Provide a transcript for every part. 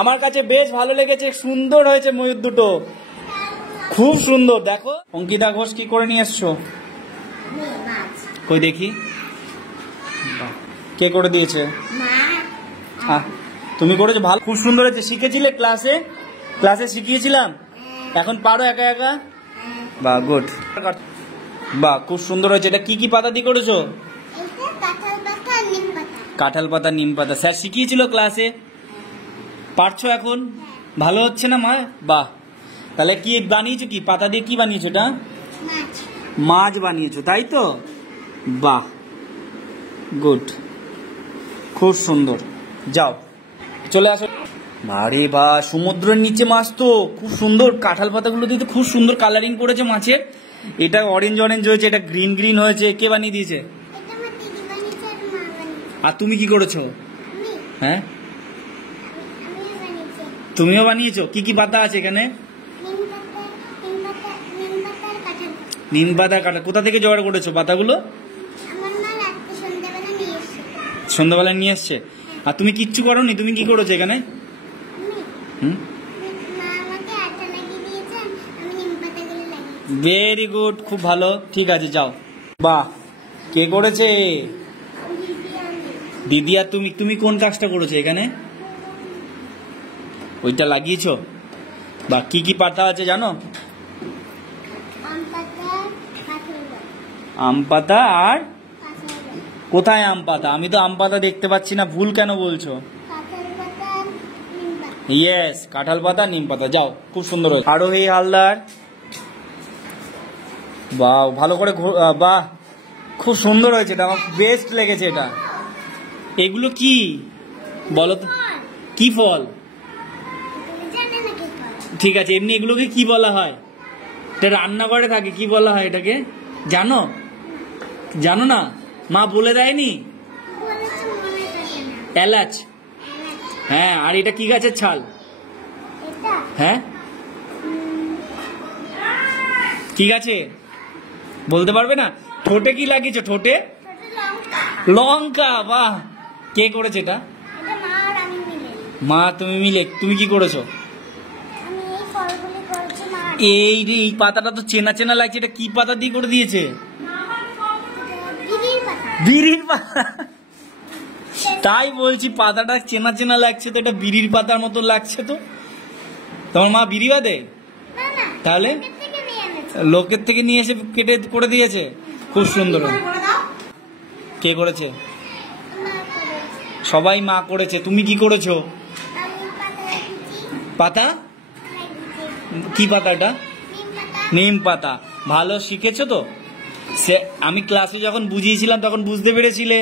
আমার কাছে বেশ ভালো লেগেছে, সুন্দর হয়েছে ময়ূর দুটো, খুব সুন্দর। দেখো অঙ্কিতা ঘোষ কি করে নিয়ে এসছো, কই দেখি, কে করে দিয়েছে? তুমি করেছো, ভালো, খুব সুন্দর হয়েছে। শিখেছিলে ক্লাসে? ক্লাসে শিখিয়েছিলাম, এখন পারো একা একা? বাহ, গুড, বাহ, খুব সুন্দর হয়েছে। এটা কি কি পাতা দিয়ে করেছো? কাঁঠাল পাতা, নিম পাতা, স্যার শিখিয়েছিল ক্লাসে, পারছো এখন? ভালো হচ্ছে না মা? বাহ, তাহলে কি বানিয়েছো, কি পাতা দিয়ে কি বানিয়েছো? এটা মাছ বানিয়েছো, তাই তো? বাহ, গুড, খুব সুন্দর। যাও চলে আসো। আরে বা, সমুদ্রের নিচে মাছ তো, খুব সুন্দর। কাঁঠাল পাতাগুলো দিয়ে খুব সুন্দর কালারিং করেছে মাছের। এটা অরেঞ্জ অরেঞ্জ হয়েছে, এটা গ্রিন গ্রিন হয়েছে। কে বানিয়ে দিয়েছে? আর তুমি কি করেছো? হ্যাঁ, তুমিও বানিয়েছো? কি কি পাতা আছে এখানে? নিম পাতা, কাঁঠাল। কোথা থেকে জোগাড় করেছো পাতাগুলো? সন্ধ্যাবেলা নিয়ে এসছে। আর তুমি কিচ্ছু করোনি? তুমি কি করেছো এখানে? ভেরি গুড, খুব ভালো, ঠিক আছে, যাও। বাহ, কে করেছে? দিদি। আর তুমি, তুমি কোন কাজটা করেছো এখানে? ওইটা লাগিয়েছো? বা, কি কি পাতা আছে জানো? আম পাতা। আর কোথায় আম পাতা? আমি তো আম পাতা দেখতে পাচ্ছি না, ভুল কেন বলছো? ইয়েস, কাঁঠাল পাতা, নিম পাতা। যাও, খুব সুন্দর হয়েছে। আরোহী হালদার, বাহ, ভালো করে, বাহ, খুব সুন্দর হয়েছে, এটা আমার বেস্ট লেগেছে। এটা, এগুলো কি বলো তো? কি ফল? ঠিক আছে, এমনি এগুলোকে কি বলা হয়? এটা রান্নাঘরে থাকে, কি বলা হয় এটাকে? জানো? জানো না? মা বলে দেয়নি? এলাচ। হ্যাঁ, আর এটা কি গাছের ছাল? হ্যাঁ, কি গাছে বলতে পারবে না? ঠোঁটে কি লাগিয়েছো? ঠোঁটে লঙ্কা। বাহ, কে করেছে এটা? মা তুমি মিলে। তুমি কি করেছো? এই রে, এই পাতাটা তো চেনা চেনা লাগছে। এটা কি পাতা দিয়ে করে দিয়েছে? বিড়ির পাতা। তাই বলছি, পাতাটা চেনা চেনা লাগছে তো, এটা বিড়ির পাতার মতো লাগছে তো। তোমার মা বিড়ি বাদে? তাহলে লোকের থেকে নিয়ে এসে কেটে করে দিয়েছে, খুব সুন্দর। কে করেছে? সবাই মা করেছে। তুমি কি করেছো? পাতা, কি পাতা এটা? নিম পাতা। ভালো শিখেছো তো? আমি ক্লাসে যখন বুঝিয়েছিলাম তখন বুঝতে পেরেছিলে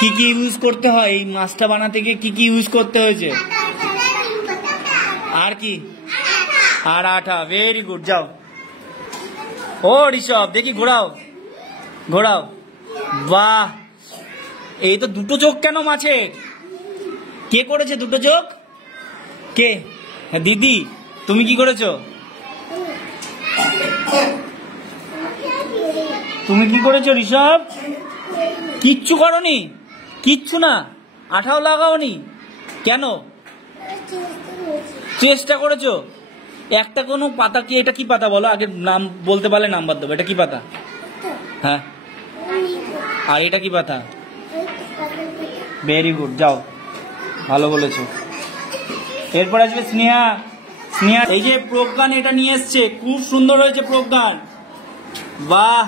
কি কি ইউজ করতে হয়? এই মাছটা বানাতে গিয়ে কি কি ইউজ করতে হয়েছে? আর কি? আর আঠা। ভেরি গুড, যাও। ও ঋষভ, দেখি ঘোরাও, ঘোরাও। বাহ, এই তো দুটো চোখ কেন মাছের? কে করেছে দুটো চোখ? কে? হ্যাঁ, দিদি। তুমি কি করেছো? তুমি কি করেছো ঋষভ? কিচ্ছু করনি? কিচ্ছু না? আঠাও লাগাওনি কেন? চেষ্টা করেছো? একটা কোনো পাতা কি? এটা কি পাতা বলো আগে, নাম বলতে পারলে নাম্বার দেবো। এটা কি পাতা? হ্যাঁ, আর এটা কি পাতা? ভেরি গুড, যাও, ভালো বলেছো। এরপর আসবে স্নেহা। স্নেহা, এই যে প্রজ্ঞান এটা নিয়ে এসছে, খুব সুন্দর হয়েছে প্রজ্ঞান। বাহ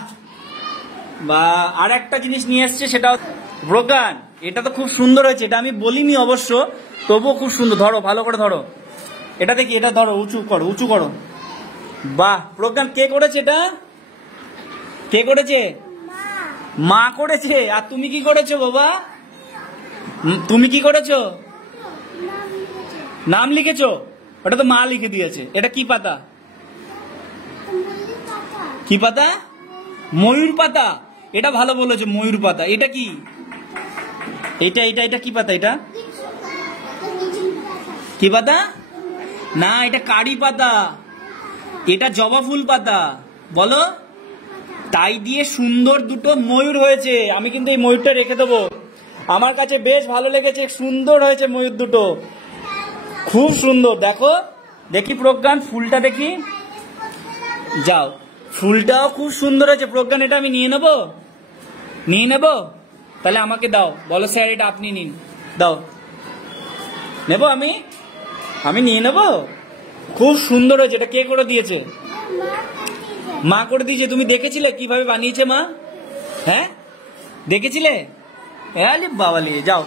বাহ, আর একটা জিনিস নিয়ে এসছে, সেটা প্রজ্ঞান, এটা তো খুব সুন্দর হয়েছে। এটা আমি বলিনি অবশ্য, তবুও খুব সুন্দর। ধরো, ভালো করে ধরো। এটা দেখি, এটা ধরো, উঁচু করো, উঁচু করো। বাহ, প্রজ্ঞান, কে করেছে এটা? কে করেছে? মা করেছে। আর তুমি কি করেছো বাবা? তুমি কি করেছো? নাম লিখেছো? ওটা তো মা লিখে দিয়েছে। এটা কি পাতা? কি পাতা? ময়ূর পাতা। এটা ভালো বলেছো, ময়ূর পাতা। এটা কি? এটা এটা এটা কি পাতা? এটা কি পাতা? না, এটা কারি পাতা। এটা জবা ফুল পাতা। বলো। তাই দিয়ে সুন্দর দুটো ময়ূর হয়েছে। আমি কিন্তু এই ময়ূরটা রেখে দেবো, আমার কাছে বেশ ভালো লেগেছে, সুন্দর হয়েছে ময়ূর দুটো। খুব সুন্দর, দেখো দেখি প্রজ্ঞান ফুলটা দেখি, যাও ফুলটাও খুব সুন্দর হয়েছে প্রজ্ঞান, এটা আমি নিয়ে নেব, নিয়ে নেব, তাহলে আমাকে দাও, বলো স্যার এটা আপনি নিন, দাও, নেব আমি, আমি নিয়ে নেব। খুব সুন্দর হয়েছে, এটা কে করে দিয়েছে? মা করে দিয়েছে। তুমি দেখেছিলে কিভাবে বানিয়েছে মা? হ্যাঁ দেখেছিলে? আরে বাবা, নিয়ে যাও।